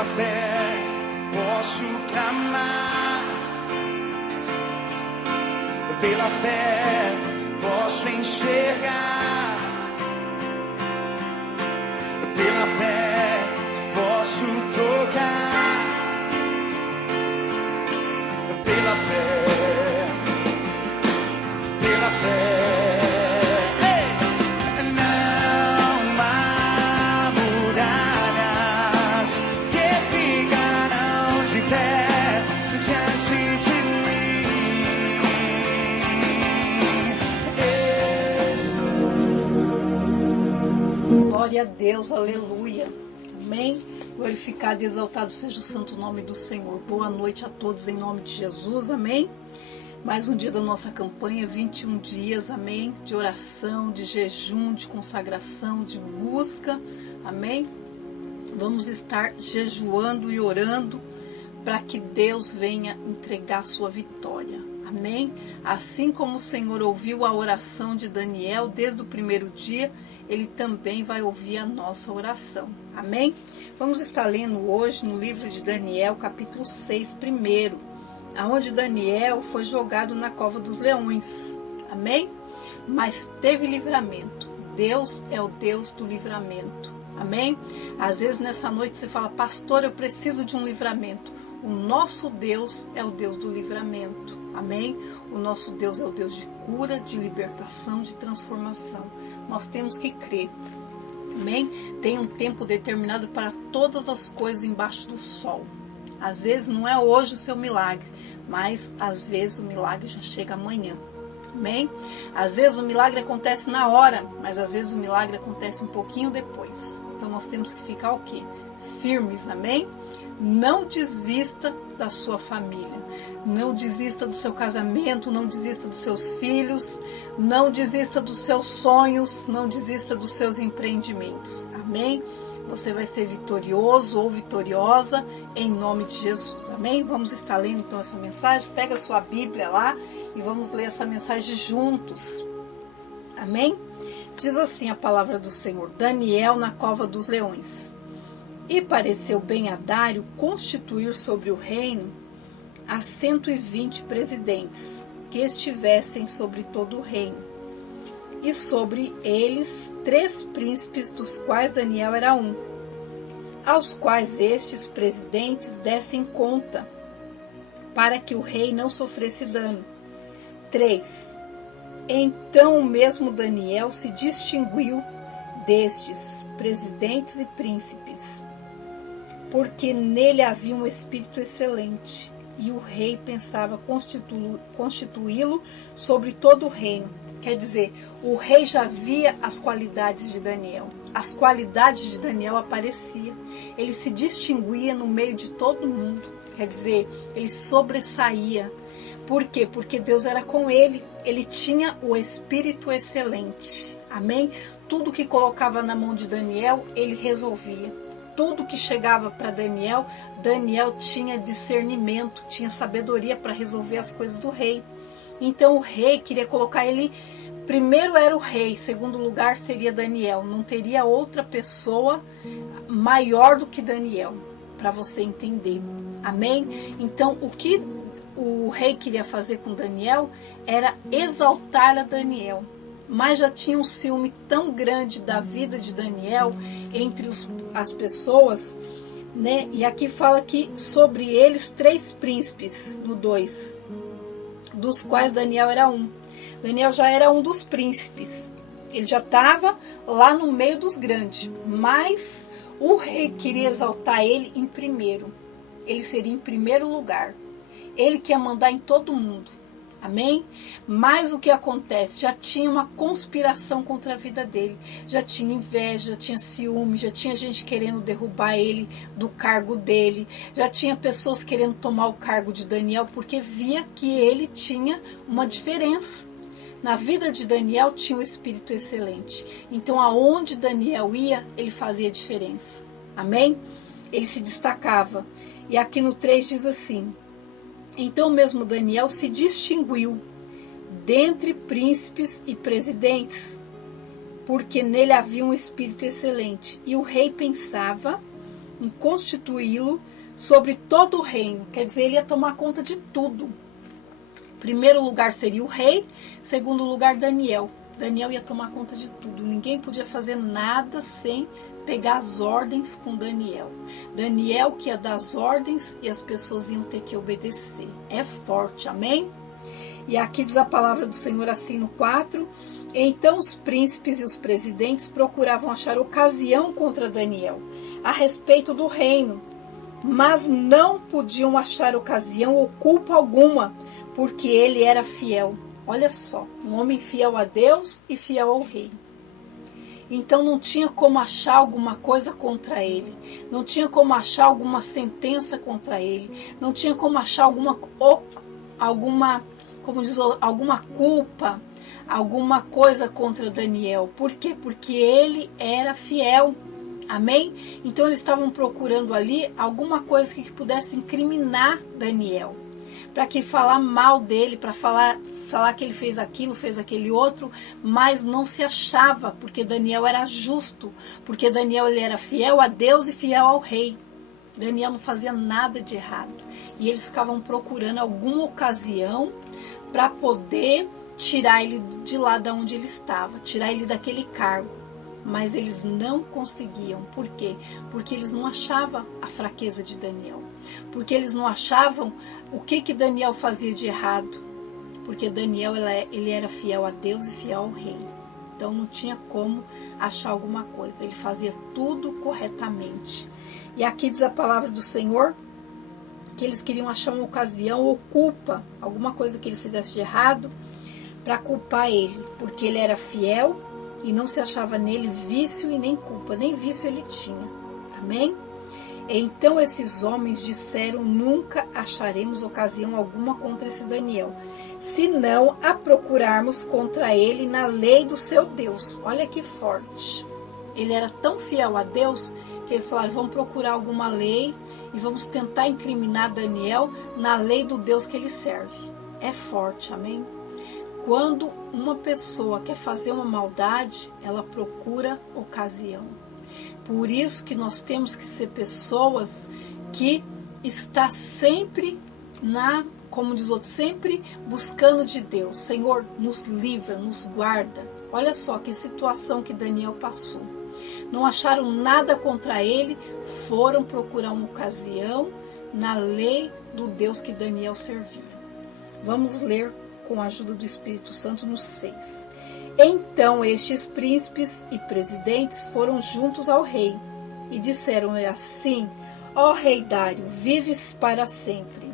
Pela fé posso clamar, pela fé posso enxergar, pela fé posso tocar, pela fé, pela fé. Glória a Deus, aleluia, amém. Glorificado e exaltado seja o santo nome do Senhor. Boa noite a todos em nome de Jesus, amém. Mais um dia da nossa campanha, 21 dias, amém, de oração, de jejum, de consagração, de busca, amém. Vamos estar jejuando e orando para que Deus venha entregar a sua vitória, amém. Assim como o Senhor ouviu a oração de Daniel desde o primeiro dia, Ele também vai ouvir a nossa oração. Amém? Vamos estar lendo hoje no livro de Daniel, capítulo 6, primeiro, aonde Daniel foi jogado na cova dos leões. Amém? Mas teve livramento. Deus é o Deus do livramento. Amém? Às vezes nessa noite você fala, pastor, eu preciso de um livramento. O nosso Deus é o Deus do livramento. Amém? O nosso Deus é o Deus de cura, de libertação, de transformação. Nós temos que crer. Amém? Tem um tempo determinado para todas as coisas embaixo do sol. Às vezes não é hoje o seu milagre, mas às vezes o milagre já chega amanhã. Amém? Às vezes o milagre acontece na hora, mas às vezes o milagre acontece um pouquinho depois. Então nós temos que ficar o quê? Firmes, amém? Não desista da sua família, não desista do seu casamento, não desista dos seus filhos, não desista dos seus sonhos, não desista dos seus empreendimentos, amém? Você vai ser vitorioso ou vitoriosa em nome de Jesus, amém? Vamos estar lendo então essa mensagem, pega a sua Bíblia lá e vamos ler essa mensagem juntos, amém? Diz assim a palavra do Senhor, Daniel na cova dos leões. E pareceu bem a Dário constituir sobre o reino a 120 presidentes, que estivessem sobre todo o reino, e sobre eles 3 príncipes, dos quais Daniel era um, aos quais estes presidentes dessem conta, para que o rei não sofresse dano. 3. Então o mesmo Daniel se distinguiu destes presidentes e príncipes, porque nele havia um espírito excelente, e o rei pensava constituí-lo sobre todo o reino. Quer dizer, o rei já via as qualidades de Daniel. As qualidades de Daniel apareciam. Ele se distinguia no meio de todo mundo. Quer dizer, ele sobressaía. Por quê? Porque Deus era com ele. Ele tinha o espírito excelente. Amém? Tudo que colocava na mão de Daniel, ele resolvia. Tudo que chegava para Daniel, Daniel tinha discernimento, tinha sabedoria para resolver as coisas do rei. Então o rei queria colocar ele, primeiro era o rei, segundo lugar seria Daniel. Não teria outra pessoa maior do que Daniel, para você entender. Amém? Então o que o rei queria fazer com Daniel era exaltar a Daniel. Mas já tinha um ciúme tão grande da vida de Daniel entre as pessoas, né? E aqui fala que sobre eles 3 príncipes, no 2, dos quais Daniel era um. Daniel já era um dos príncipes. Ele já estava lá no meio dos grandes, mas o rei queria exaltar ele em primeiro. Ele seria em primeiro lugar. Ele que ia mandar em todo mundo. Amém? Mas o que acontece? Já tinha uma conspiração contra a vida dele. Já tinha inveja, já tinha ciúme, já tinha gente querendo derrubar ele do cargo dele. Já tinha pessoas querendo tomar o cargo de Daniel porque via que ele tinha uma diferença. Na vida de Daniel tinha um espírito excelente. Então aonde Daniel ia, ele fazia diferença. Amém? Ele se destacava. E aqui no 3 diz assim: então mesmo Daniel se distinguiu dentre príncipes e presidentes, porque nele havia um espírito excelente. E o rei pensava em constituí-lo sobre todo o reino. Quer dizer, ele ia tomar conta de tudo. Primeiro lugar seria o rei, segundo lugar Daniel. Daniel ia tomar conta de tudo. Ninguém podia fazer nada sem pegar as ordens com Daniel. Daniel que ia dar as ordens e as pessoas iam ter que obedecer. É forte, amém? E aqui diz a palavra do Senhor assim no 4. Então os príncipes e os presidentes procuravam achar ocasião contra Daniel a respeito do reino, mas não podiam achar ocasião ou culpa alguma, porque ele era fiel. Olha só, um homem fiel a Deus e fiel ao rei. Então não tinha como achar alguma coisa contra ele, não tinha como achar alguma sentença contra ele, não tinha como achar alguma culpa, alguma coisa contra Daniel. Por quê? Porque ele era fiel. Amém? Então eles estavam procurando ali alguma coisa que pudesse incriminar Daniel, para que falar mal dele, para falar que ele fez aquilo, fez aquele outro, mas não se achava, porque Daniel era justo, porque Daniel ele era fiel a Deus e fiel ao rei. Daniel não fazia nada de errado. E eles ficavam procurando alguma ocasião para poder tirar ele de lá de onde ele estava, tirar ele daquele cargo. Mas eles não conseguiam. Por quê? Porque eles não achavam a fraqueza de Daniel. Porque eles não achavam o que Daniel fazia de errado. Porque Daniel ele era fiel a Deus e fiel ao rei. Então não tinha como achar alguma coisa. Ele fazia tudo corretamente. E aqui diz a palavra do Senhor que eles queriam achar uma ocasião ou culpa, alguma coisa que ele fizesse de errado, para culpar ele. Porque ele era fiel e não se achava nele vício e nem culpa. Nem vício ele tinha. Amém? Então esses homens disseram: nunca acharemos ocasião alguma contra esse Daniel, senão a procurarmos contra ele na lei do seu Deus. Olha que forte. Ele era tão fiel a Deus que eles falaram: vamos procurar alguma lei e vamos tentar incriminar Daniel na lei do Deus que ele serve. É forte, amém? Quando uma pessoa quer fazer uma maldade, ela procura ocasião. Por isso que nós temos que ser pessoas que está sempre como diz outro, sempre buscando de Deus. Senhor, nos livra, nos guarda. Olha só que situação que Daniel passou. Não acharam nada contra ele, foram procurar uma ocasião na lei do Deus que Daniel servia. Vamos ler com a ajuda do Espírito Santo no 6. Então estes príncipes e presidentes foram juntos ao rei e disseram-lhe assim: ó rei Dário, vives para sempre.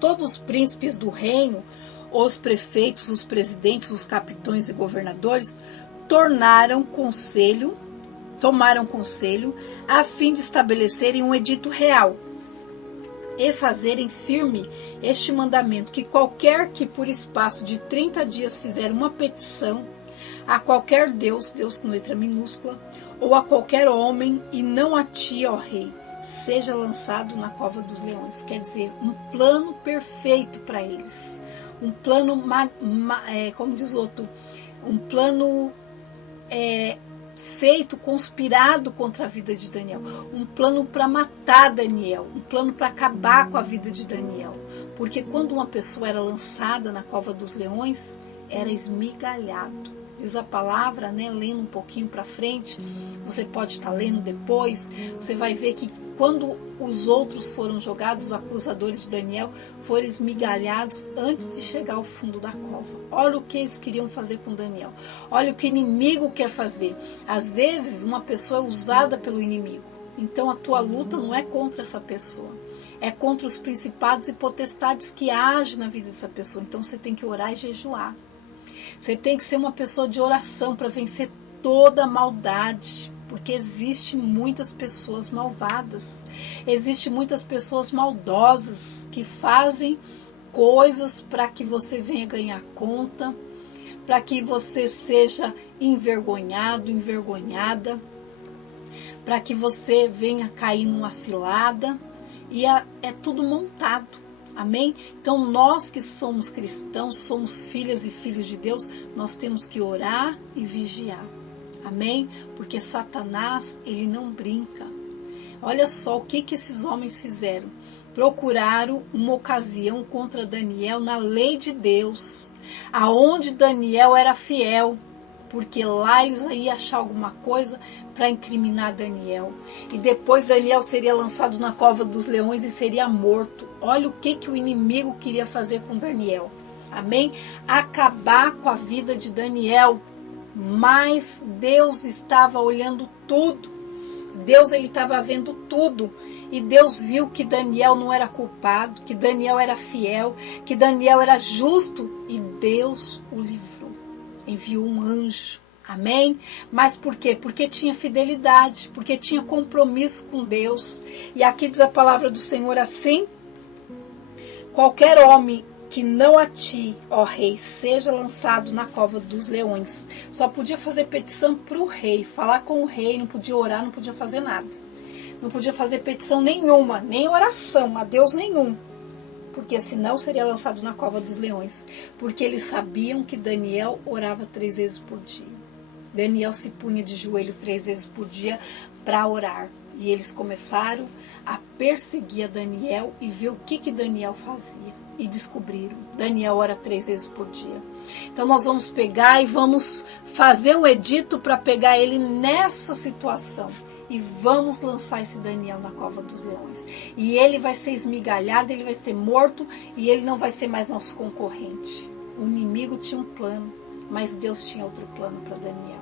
Todos os príncipes do reino, os prefeitos, os presidentes, os capitães e governadores tomaram conselho a fim de estabelecerem um edito real e fazerem firme este mandamento, que qualquer que por espaço de 30 dias fizer uma petição a qualquer Deus, Deus com letra minúscula, ou a qualquer homem, e não a ti, ó rei, seja lançado na cova dos leões. Quer dizer, um plano perfeito para eles. Um plano, como diz outro, um plano feito, conspirado contra a vida de Daniel. Um plano para matar Daniel. Um plano para acabar com a vida de Daniel. Porque quando uma pessoa era lançada na cova dos leões, era esmigalhado. Diz a palavra, né, lendo um pouquinho para frente, você pode estar lendo depois, você vai ver que quando os outros foram jogados, os acusadores de Daniel, foram esmigalhados antes de chegar ao fundo da cova. Olha o que eles queriam fazer com Daniel. Olha o que o inimigo quer fazer. Às vezes, uma pessoa é usada pelo inimigo. Então, a tua luta não é contra essa pessoa. É contra os principados e potestades que agem na vida dessa pessoa. Então, você tem que orar e jejuar. Você tem que ser uma pessoa de oração para vencer toda a maldade. Porque existe muitas pessoas malvadas, existe muitas pessoas maldosas que fazem coisas para que você venha ganhar conta, para que você seja envergonhado, envergonhada, para que você venha cair numa cilada, e é tudo montado, amém? Então nós que somos cristãos, somos filhas e filhos de Deus, nós temos que orar e vigiar. Amém? Porque Satanás, ele não brinca. Olha só o que esses homens fizeram. Procuraram uma ocasião contra Daniel na lei de Deus, aonde Daniel era fiel, porque lá eles iam achar alguma coisa para incriminar Daniel. E depois Daniel seria lançado na cova dos leões e seria morto. Olha o que o inimigo queria fazer com Daniel. Amém? Acabar com a vida de Daniel. Mas Deus estava olhando tudo. Deus, ele estava vendo tudo. E Deus viu que Daniel não era culpado, que Daniel era fiel, que Daniel era justo. E Deus o livrou. Enviou um anjo. Amém? Mas por quê? Porque tinha fidelidade, porque tinha compromisso com Deus. E aqui diz a palavra do Senhor assim: qualquer homem que não a ti, ó rei, seja lançado na cova dos leões. Só podia fazer petição para o rei, falar com o rei, não podia orar, não podia fazer nada. Não podia fazer petição nenhuma, nem oração a Deus nenhum. Porque senão seria lançado na cova dos leões. Porque eles sabiam que Daniel orava 3 vezes por dia. Daniel se punha de joelho 3 vezes por dia para orar. E eles começaram a perseguir a Daniel e ver o que Daniel fazia. E descobriram. Daniel ora 3 vezes por dia. Então nós vamos pegar e vamos fazer um edito para pegar ele nessa situação. E vamos lançar esse Daniel na cova dos leões. E ele vai ser esmigalhado, ele vai ser morto e ele não vai ser mais nosso concorrente. O inimigo tinha um plano, mas Deus tinha outro plano para Daniel.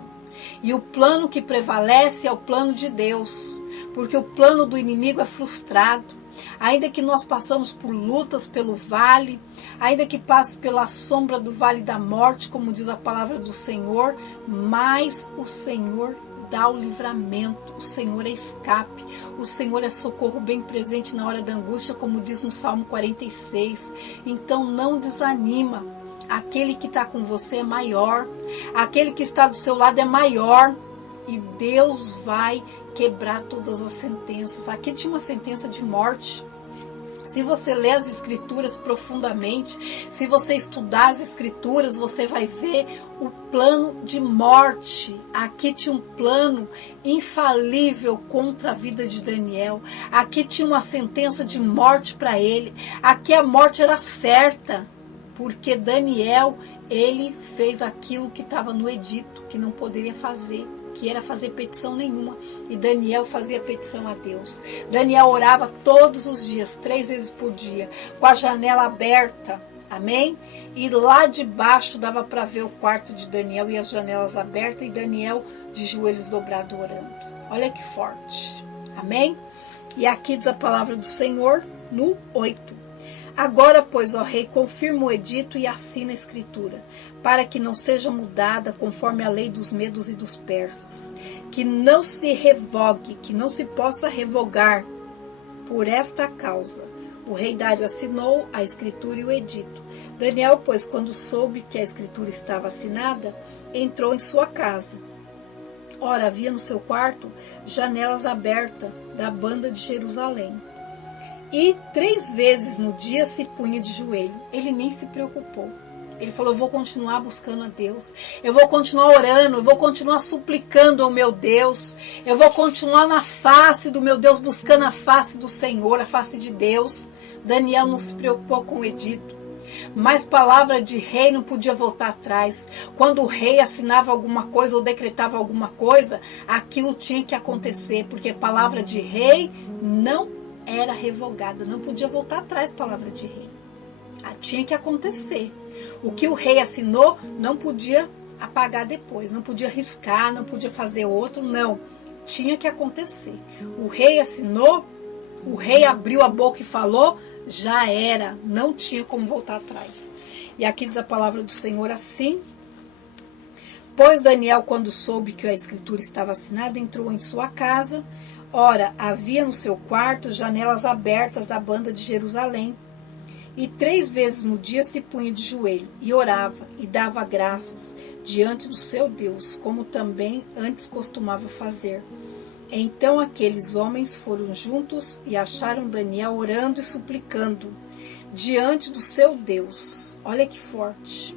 E o plano que prevalece é o plano de Deus, porque o plano do inimigo é frustrado. Ainda que nós passamos por lutas pelo vale, ainda que passe pela sombra do vale da morte, como diz a palavra do Senhor, mas o Senhor dá o livramento, o Senhor é escape, o Senhor é socorro bem presente na hora da angústia, como diz no Salmo 46. Então não desanima, aquele que está com você é maior, aquele que está do seu lado é maior, e Deus vai quebrar todas as sentenças. Aqui tinha uma sentença de morte. Se você ler as escrituras profundamente, se você estudar as escrituras, você vai ver o plano de morte. Aqui tinha um plano infalível contra a vida de Daniel. Aqui tinha uma sentença de morte para ele. Aqui a morte era certa, porque Daniel, ele fez aquilo que estava no edito, que não poderia fazer, que era fazer petição nenhuma. E Daniel fazia petição a Deus. Daniel orava todos os dias, 3 vezes por dia, com a janela aberta. Amém? E lá debaixo dava para ver o quarto de Daniel e as janelas abertas, e Daniel de joelhos dobrados orando. Olha que forte. Amém? E aqui diz a palavra do Senhor no 8. Agora, pois, ó rei, confirma o edito e assina a escritura, para que não seja mudada conforme a lei dos medos e dos persas, que não se revogue, que não se possa revogar por esta causa. O rei Dário assinou a escritura e o edito. Daniel, pois, quando soube que a escritura estava assinada, entrou em sua casa. Ora, havia no seu quarto janelas abertas da banda de Jerusalém. E 3 vezes no dia se punha de joelho. Ele nem se preocupou. Ele falou: eu vou continuar buscando a Deus. Eu vou continuar orando. Eu vou continuar suplicando ao meu Deus. Eu vou continuar na face do meu Deus, buscando a face do Senhor, a face de Deus. Daniel não se preocupou com o edito. Mas palavra de rei não podia voltar atrás. Quando o rei assinava alguma coisa ou decretava alguma coisa, aquilo tinha que acontecer. Porque palavra de rei não era revogada, não podia voltar atrás, palavra de rei. Tinha que acontecer. O que o rei assinou não podia apagar depois, não podia riscar, não podia fazer outro, não. Tinha que acontecer. O rei assinou, o rei abriu a boca e falou, já era, não tinha como voltar atrás. E aqui diz a palavra do Senhor assim: pois Daniel, quando soube que a escritura estava assinada, entrou em sua casa. Ora, havia no seu quarto janelas abertas da banda de Jerusalém. E 3 vezes no dia se punha de joelho e orava e dava graças diante do seu Deus, como também antes costumava fazer. Então aqueles homens foram juntos e acharam Daniel orando e suplicando diante do seu Deus. Olha que forte.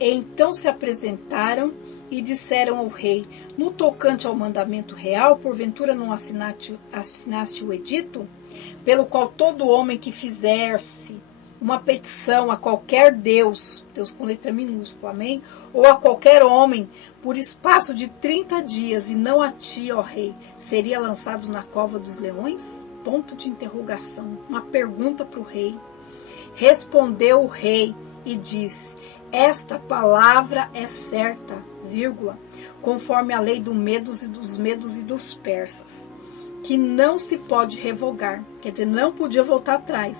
E então se apresentaram e disseram ao rei: no tocante ao mandamento real, porventura não assinaste o edito, pelo qual todo homem que fizesse uma petição a qualquer Deus, Deus com letra minúscula, amém? Ou a qualquer homem, por espaço de 30 dias, e não a ti, ó rei, seria lançado na cova dos leões? Ponto de interrogação, uma pergunta para o rei. Respondeu o rei e disse: esta palavra é certa, vírgula, conforme a lei dos medos e dos persas, que não se pode revogar, quer dizer, não podia voltar atrás.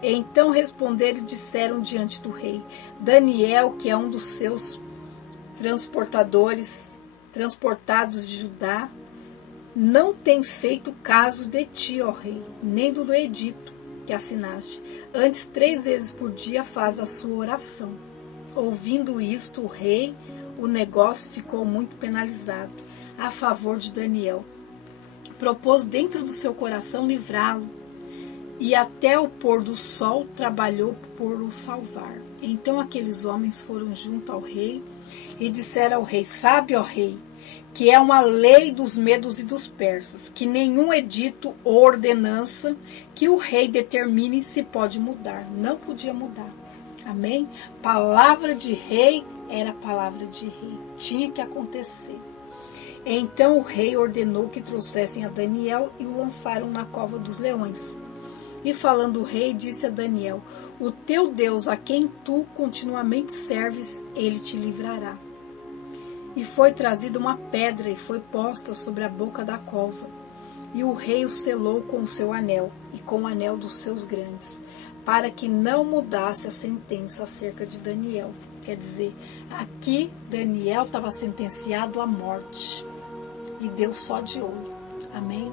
Então responderam e disseram diante do rei: Daniel, que é um dos seus transportados de Judá, não tem feito caso de ti, ó rei, nem do edito que assinaste. Antes 3 vezes por dia faz a sua oração. Ouvindo isto, o negócio ficou muito penalizado a favor de Daniel. Propôs dentro do seu coração livrá-lo, e até o pôr do sol trabalhou por o salvar. Então aqueles homens foram junto ao rei e disseram ao rei: sabe, ó rei, que é uma lei dos medos e dos persas, que nenhum edito ou ordenança que o rei determine se pode mudar. Não podia mudar. Amém? Palavra de rei era palavra de rei. Tinha que acontecer. Então o rei ordenou que trouxessem a Daniel e o lançaram na cova dos leões. E falando o rei, disse a Daniel: o teu Deus, a quem tu continuamente serves, ele te livrará. E foi trazida uma pedra e foi posta sobre a boca da cova. E o rei o selou com o seu anel e com o anel dos seus grandes, para que não mudasse a sentença acerca de Daniel. Quer dizer, aqui Daniel estava sentenciado à morte. E Deus só de olho. Amém?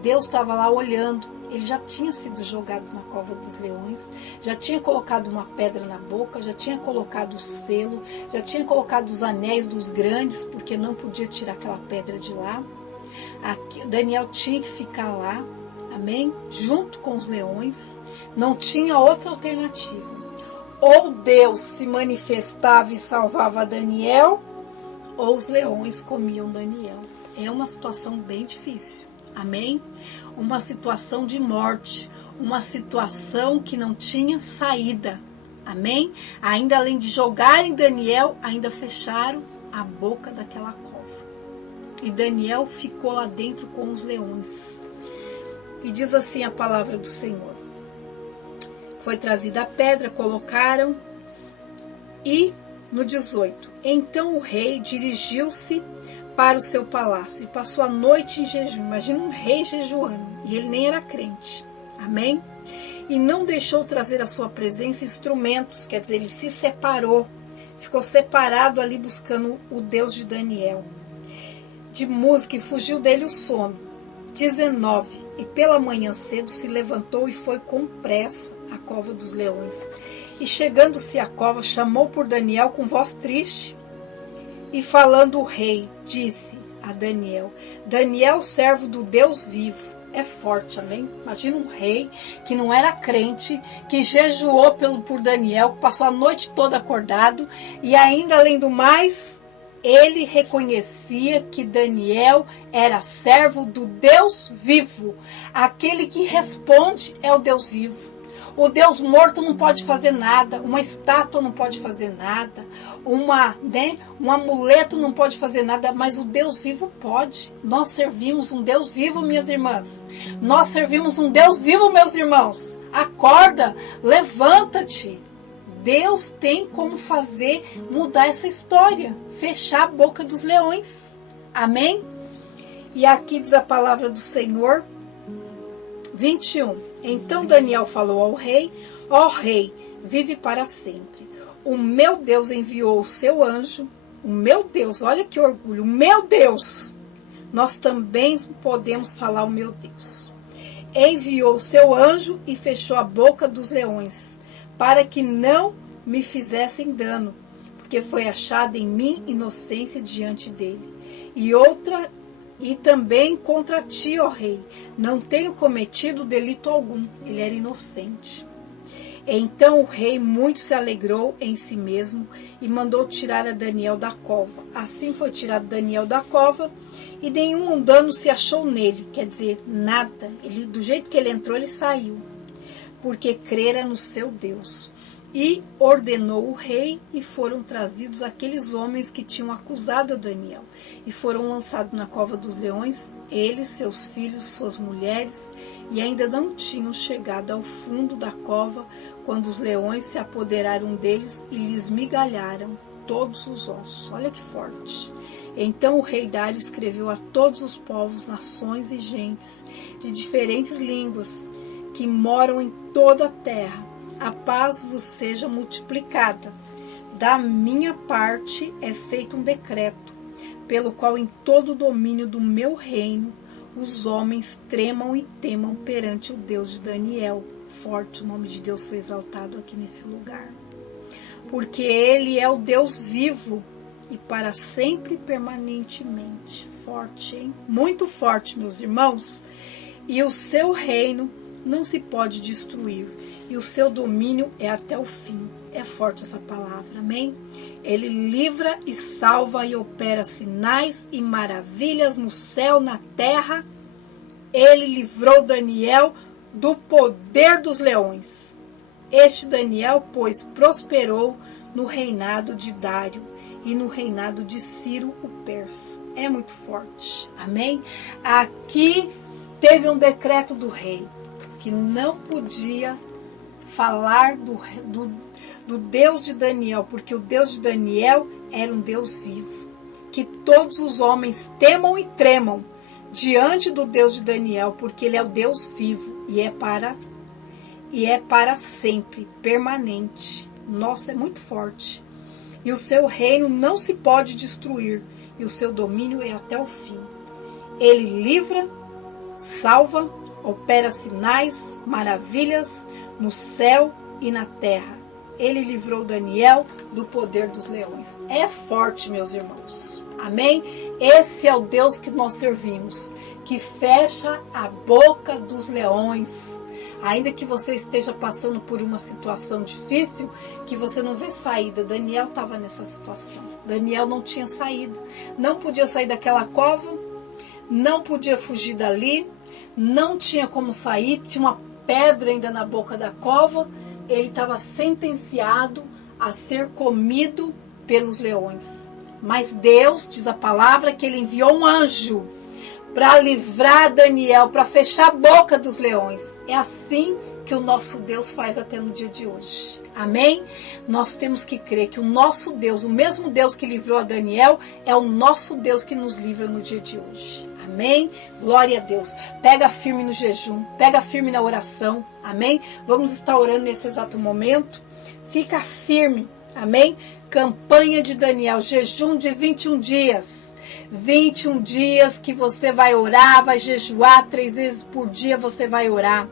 Deus estava lá olhando. Ele já tinha sido jogado na cova dos leões, já tinha colocado uma pedra na boca, já tinha colocado o selo, já tinha colocado os anéis dos grandes, porque não podia tirar aquela pedra de lá. Aqui, Daniel tinha que ficar lá, amém? Junto com os leões. Não tinha outra alternativa. Ou Deus se manifestava e salvava Daniel, ou os leões comiam Daniel. É uma situação bem difícil. Amém? Uma situação de morte, uma situação que não tinha saída. Amém? Ainda além de jogarem Daniel, ainda fecharam a boca daquela cova. E Daniel ficou lá dentro com os leões. E diz assim a palavra do Senhor: foi trazida a pedra, colocaram, e no 18, então o rei dirigiu-se para o seu palácio e passou a noite em jejum. Imagina um rei jejuando, e ele nem era crente. Amém? E não deixou trazer à sua presença instrumentos, quer dizer, ele se separou, ficou separado ali buscando o Deus de Daniel. De música, e fugiu dele o sono. 19, e pela manhã cedo se levantou e foi com pressa à cova dos leões. E chegando-se à cova, chamou por Daniel com voz triste. E falando o rei, disse a Daniel: Daniel, servo do Deus vivo. É forte, amém? Imagina um rei que não era crente, que jejuou por Daniel, que passou a noite toda acordado, e ainda, além do mais, ele reconhecia que Daniel era servo do Deus vivo. Aquele que responde é o Deus vivo. O Deus morto não pode fazer nada, uma estátua não pode fazer nada, um amuleto não pode fazer nada, mas o Deus vivo pode. Nós servimos um Deus vivo, minhas irmãs. Nós servimos um Deus vivo, meus irmãos. Acorda, levanta-te. Deus tem como fazer mudar essa história, fechar a boca dos leões. Amém? E aqui diz a palavra do Senhor, 21. Então Daniel falou ao rei: ó rei, vive para sempre. O meu Deus enviou o seu anjo. O meu Deus, olha que orgulho, o meu Deus. Nós também podemos falar o meu Deus. Enviou o seu anjo e fechou a boca dos leões, para que não me fizessem dano, porque foi achada em mim inocência diante dele. E também contra ti, ó rei, não tenho cometido delito algum. Ele era inocente. Então o rei muito se alegrou em si mesmo e mandou tirar a Daniel da cova. Assim foi tirado Daniel da cova e nenhum dano se achou nele, quer dizer, nada. Ele, do jeito que ele entrou, ele saiu, porque crera no seu Deus. E ordenou o rei, e foram trazidos aqueles homens que tinham acusado a Daniel, e foram lançados na cova dos leões, eles, seus filhos, suas mulheres, e ainda não tinham chegado ao fundo da cova, quando os leões se apoderaram deles e lhes migalharam todos os ossos. Olha que forte! Então o rei Dário escreveu a todos os povos, nações e gentes, de diferentes línguas, que moram em toda a terra: a paz vos seja multiplicada. Da minha parte é feito um decreto, pelo qual em todo o domínio do meu reino os homens tremam e temam perante o Deus de Daniel. Forte, o nome de Deus foi exaltado aqui nesse lugar. Porque ele é o Deus vivo e para sempre permanentemente. Forte, hein? Muito forte, meus irmãos. E o seu reino não se pode destruir, e o seu domínio é até o fim. É forte essa palavra, amém? Ele livra e salva e opera sinais e maravilhas no céu, na terra. Ele livrou Daniel do poder dos leões. Este Daniel, pois, prosperou no reinado de Dário e no reinado de Ciro o Persa. É muito forte, amém? Aqui teve um decreto do rei, que não podia falar do Deus de Daniel, porque o Deus de Daniel era um Deus vivo. Que todos os homens temam e tremam diante do Deus de Daniel, porque ele é o Deus vivo e é para sempre, permanente. Nossa, é muito forte. E o seu reino não se pode destruir, e o seu domínio é até o fim. Ele livra, salva, opera sinais, maravilhas no céu e na terra. Ele livrou Daniel do poder dos leões. É forte, meus irmãos. Amém? Esse é o Deus que nós servimos, que fecha a boca dos leões. Ainda que você esteja passando por uma situação difícil, que você não vê saída. Daniel estava nessa situação. Daniel não tinha saída. Não podia sair daquela cova, não podia fugir dali, não tinha como sair, tinha uma pedra ainda na boca da cova. Ele estava sentenciado a ser comido pelos leões. Mas Deus, diz a palavra, que ele enviou um anjo para livrar Daniel, para fechar a boca dos leões. É assim que o nosso Deus faz até no dia de hoje. Amém? Nós temos que crer que o nosso Deus, o mesmo Deus que livrou a Daniel, é o nosso Deus que nos livra no dia de hoje. Amém? Glória a Deus. Pega firme no jejum, pega firme na oração. Amém? Vamos estar orando nesse exato momento. Fica firme. Amém? Campanha de Daniel, jejum de 21 dias. 21 dias que você vai orar, vai jejuar 3 vezes por dia, você vai orar.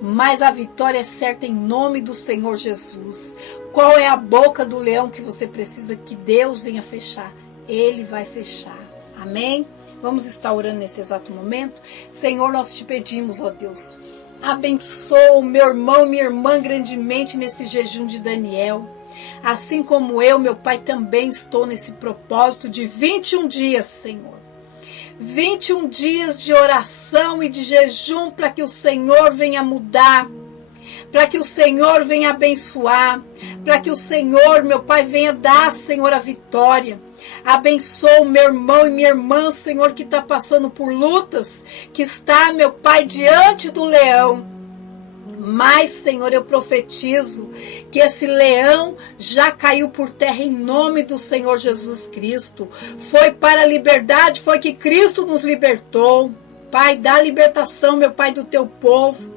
Mas a vitória é certa em nome do Senhor Jesus. Qual é a boca do leão que você precisa que Deus venha fechar? Ele vai fechar. Amém? Vamos estar orando nesse exato momento. Senhor, nós te pedimos, ó Deus, abençoa o meu irmão, minha irmã grandemente nesse jejum de Daniel. Assim como eu, meu Pai, também estou nesse propósito de 21 dias, Senhor. 21 dias de oração e de jejum para que o Senhor venha mudar, para que o Senhor venha abençoar, para que o Senhor, meu Pai, venha dar, Senhor, a vitória. Abençoa o meu irmão e minha irmã, Senhor, que está passando por lutas, que está, meu Pai, diante do leão. Mas, Senhor, eu profetizo que esse leão já caiu por terra em nome do Senhor Jesus Cristo. Foi para a liberdade, foi que Cristo nos libertou. Pai, dá libertação, meu Pai, do teu povo.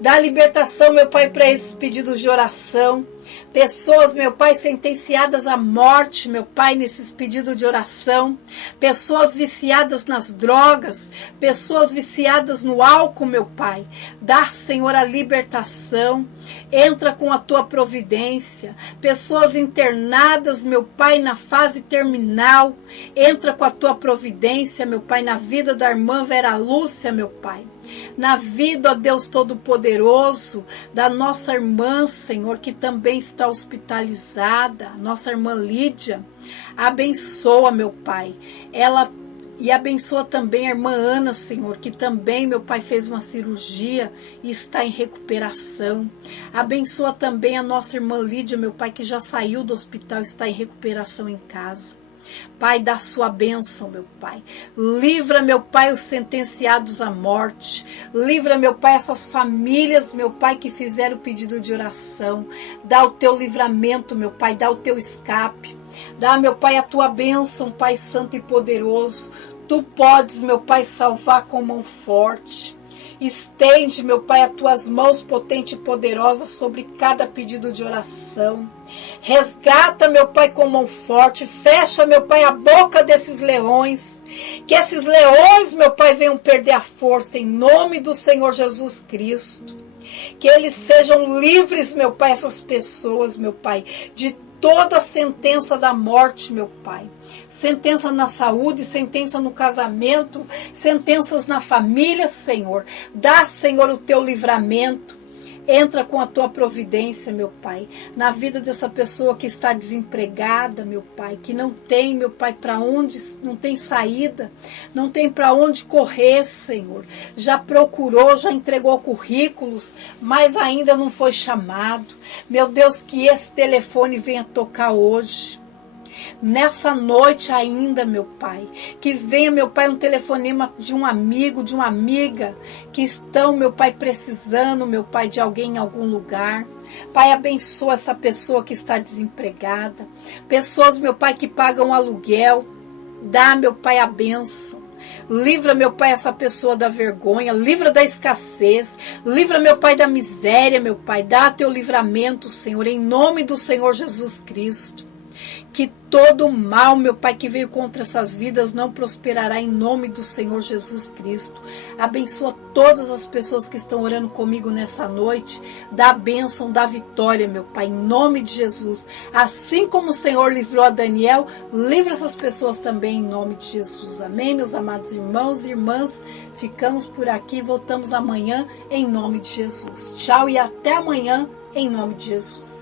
Dá libertação, meu Pai, para esses pedidos de oração. Pessoas, meu Pai, sentenciadas à morte, meu Pai, nesses pedidos de oração. Pessoas viciadas nas drogas. Pessoas viciadas no álcool, meu Pai. Dá, Senhor, a libertação. Entra com a tua providência. Pessoas internadas, meu Pai, na fase terminal. Entra com a tua providência, meu Pai, na vida da irmã Vera Lúcia, meu Pai. Na vida, ó Deus Todo-Poderoso, da nossa irmã, Senhor, que também está hospitalizada, nossa irmã Lídia. Abençoa, meu Pai. E abençoa também a irmã Ana, Senhor, que também, meu Pai, fez uma cirurgia e está em recuperação. Abençoa também a nossa irmã Lídia, meu Pai, que já saiu do hospital e está em recuperação em casa. Pai, dá sua bênção, meu Pai. Livra, meu Pai, os sentenciados à morte. Livra, meu Pai, essas famílias, meu Pai, que fizeram o pedido de oração. Dá o teu livramento, meu Pai, dá o teu escape. Dá, meu Pai, a tua bênção, Pai santo e poderoso. Tu podes, meu Pai, salvar com mão forte. Estende, meu Pai, as tuas mãos potentes e poderosas sobre cada pedido de oração. Resgata, meu Pai, com mão forte. Fecha, meu Pai, a boca desses leões. Que esses leões, meu Pai, venham perder a força em nome do Senhor Jesus Cristo. Que eles sejam livres, meu Pai, essas pessoas, meu Pai, de toda a sentença da morte, meu Pai. Sentença na saúde, sentença no casamento, sentenças na família, Senhor. Dá, Senhor, o teu livramento. Entra com a tua providência, meu Pai, na vida dessa pessoa que está desempregada, meu Pai, que não tem, meu Pai, para onde, não tem saída, não tem para onde correr, Senhor. Já procurou, já entregou currículos, mas ainda não foi chamado. Meu Deus, que esse telefone venha tocar hoje. Nessa noite ainda, meu Pai, que venha, meu Pai, um telefonema de um amigo, de uma amiga, que estão, meu Pai, precisando, meu Pai, de alguém em algum lugar. Pai, abençoa essa pessoa que está desempregada. Pessoas, meu Pai, que pagam aluguel. Dá, meu Pai, a bênção. Livra, meu Pai, essa pessoa da vergonha. Livra da escassez. Livra, meu Pai, da miséria, meu Pai. Dá teu livramento, Senhor, em nome do Senhor Jesus Cristo. Que todo mal, meu Pai, que veio contra essas vidas não prosperará em nome do Senhor Jesus Cristo. Abençoa todas as pessoas que estão orando comigo nessa noite. Dá a bênção, dá a vitória, meu Pai, em nome de Jesus. Assim como o Senhor livrou a Daniel, livra essas pessoas também em nome de Jesus. Amém, meus amados irmãos e irmãs. Ficamos por aqui, voltamos amanhã em nome de Jesus. Tchau e até amanhã em nome de Jesus.